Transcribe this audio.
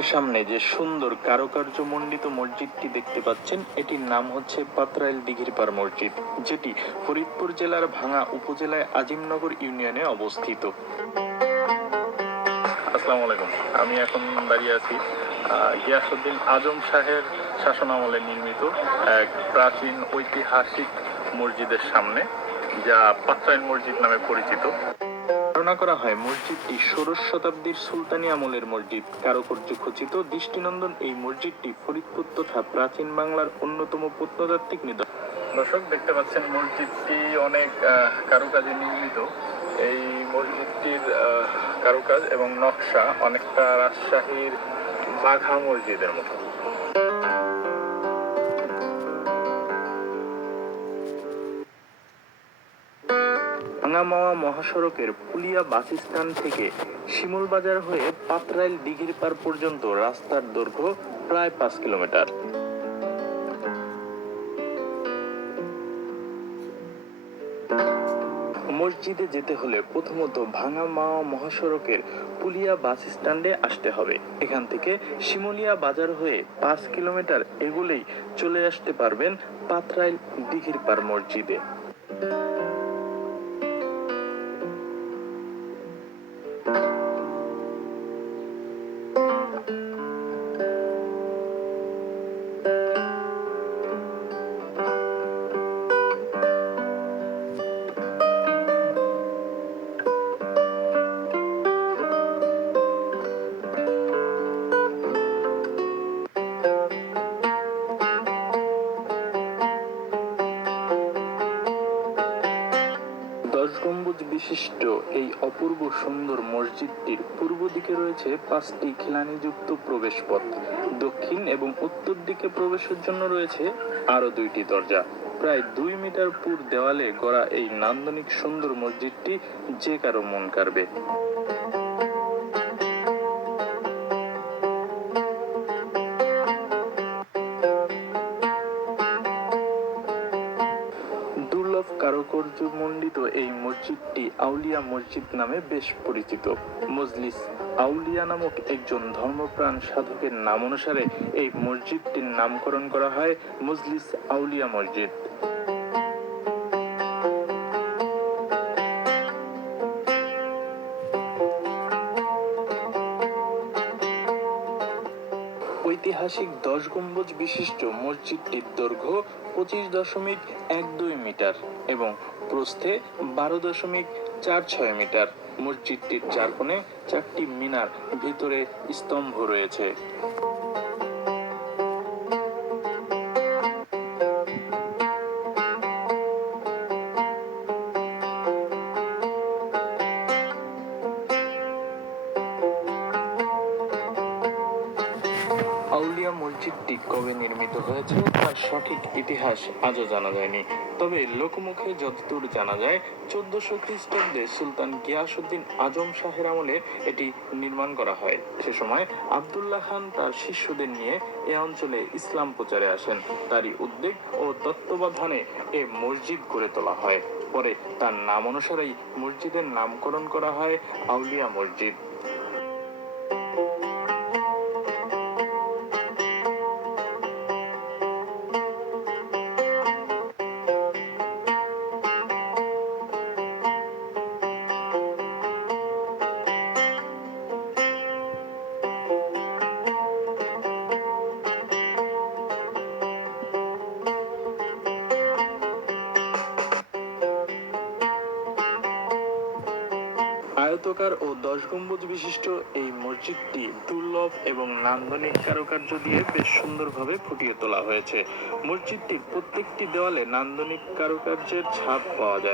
আমার সামনে যে সুন্দর কারুকার্য মণ্ডিত মসজিদটি দেখতে পাচ্ছেন, এটির নাম হচ্ছে পাতরাইল দিঘিরপাড় মসজিদ, যেটি ফরিদপুর জেলার ভাঙ্গা উপজেলায় আজিমনগর ইউনিয়নে অবস্থিত। আসসালামু আলাইকুম। আমি এখন দাঁড়িয়ে আছি গিয়াসউদ্দিন আজম শাহের শাসনামলে নির্মিত এক প্রাচীন ঐতিহাসিক মসজিদের সামনে, যা পাতরাইল মসজিদ নামে পরিচিত। ধারণা করা হয় মসজিদটি ষোড়শ শতাব্দীর সুলতানি আমলের মসজিদ। কারুকার্য খচিত দৃষ্টিনন্দন এই মসজিদটি ফরিদপুর তথা প্রাচীন বাংলার অন্যতম প্রত্নতাত্ত্বিক নিদর্শন। দর্শক দেখতে পাচ্ছেন, মসজিদটি অনেক কারুকাজে নির্মিত। এই মসজিদটির কারুকাজ এবং নকশা অনেকটা রাজশাহীর বাঘা মসজিদের মতো। ভাঙ্গামাওয়া মহাসড়কের পুলিয়া বাস স্ট্যান্ড থেকে শিমুলবাজার হয়ে পাতরাইল দিঘিরপাড় পর্যন্ত রাস্তার দৈর্ঘ্য প্রায় 5 কিলোমিটার। মসজিদে যেতে হলে প্রথমত ভাঙ্গামাওয়া মহাসড়কের পুলিয়া বাস স্ট্যান্ডে আসতে হবে। এখান থেকে শিমুলিয়া বাজার হয়ে 5 কিলোমিটার এগুলেই চলে আসতে পারবেন পাতরাইল দিঘিরপাড় মসজিদে। দশ গম্বুজ বিশিষ্ট এই অপূর্ব সুন্দর মসজিদটির পূর্ব দিকে রয়েছে 5টি খিলানিযুক্ত প্রবেশপথ। দক্ষিণ এবং উত্তর দিকে প্রবেশের জন্য রয়েছে আরো 2টি দরজা। প্রায় 2 মিটার পুর দেওয়ালে গড়া এই নান্দনিক সুন্দর মসজিদটি যে কারো মন কাড়বে। দুর্লভ কারুকার্য মণ্ডিত এই মসজিদটি আউলিয়া মসজিদ নামে বেশ পরিচিত। মজলিস আউলিয়া নামক একজন ধর্মপ্রাণ সাধকের নাম অনুসারে এই মসজিদটির নামকরণ করা হয় মজলিস আউলিয়া মসজিদ। ঐতিহাসিক 10 গম্বুজ বিশিষ্ট মসজিদটির দৈর্ঘ্য 25.12 মিটার এবং প্রস্থে 12.46 মিটার। মসজিদটির 4 কোণে 4টি মিনার, ভিতরে স্তম্ভ রয়েছে। আউলিয়া মসজিদটি কবে নির্মিত হয়েছে তার সঠিক ইতিহাস আজও জানা যায়নি। তবে লোকমুখে যতদূর জানা যায়, 1400 খ্রিস্টাব্দে সুলতান গিয়াসউদ্দিন আজম শাহের আমলে এটি নির্মাণ করা হয়। সে সময় আব্দুল্লাহ খান তার শিষ্যদের নিয়ে এ অঞ্চলে ইসলাম প্রচারে আসেন। তারই উদ্যোগ ও তত্ত্বাবধানে এ মসজিদ গড়ে তোলা হয়। পরে তার নাম অনুসারেই মসজিদের নামকরণ করা হয় আউলিয়া মসজিদ। আয়তাকার ও 10 গম্বুজ বিশিষ্ট এই মসজিদটি দুর্লভ এবং নান্দনিক কারুকার্য দিয়ে বেশ সুন্দরভাবে ফুটিয়ে তোলা হয়েছে। মসজিদটির প্রত্যেকটি দেওয়ালে নান্দনিক কারুকার্যের ছাপ পাওয়া যায়।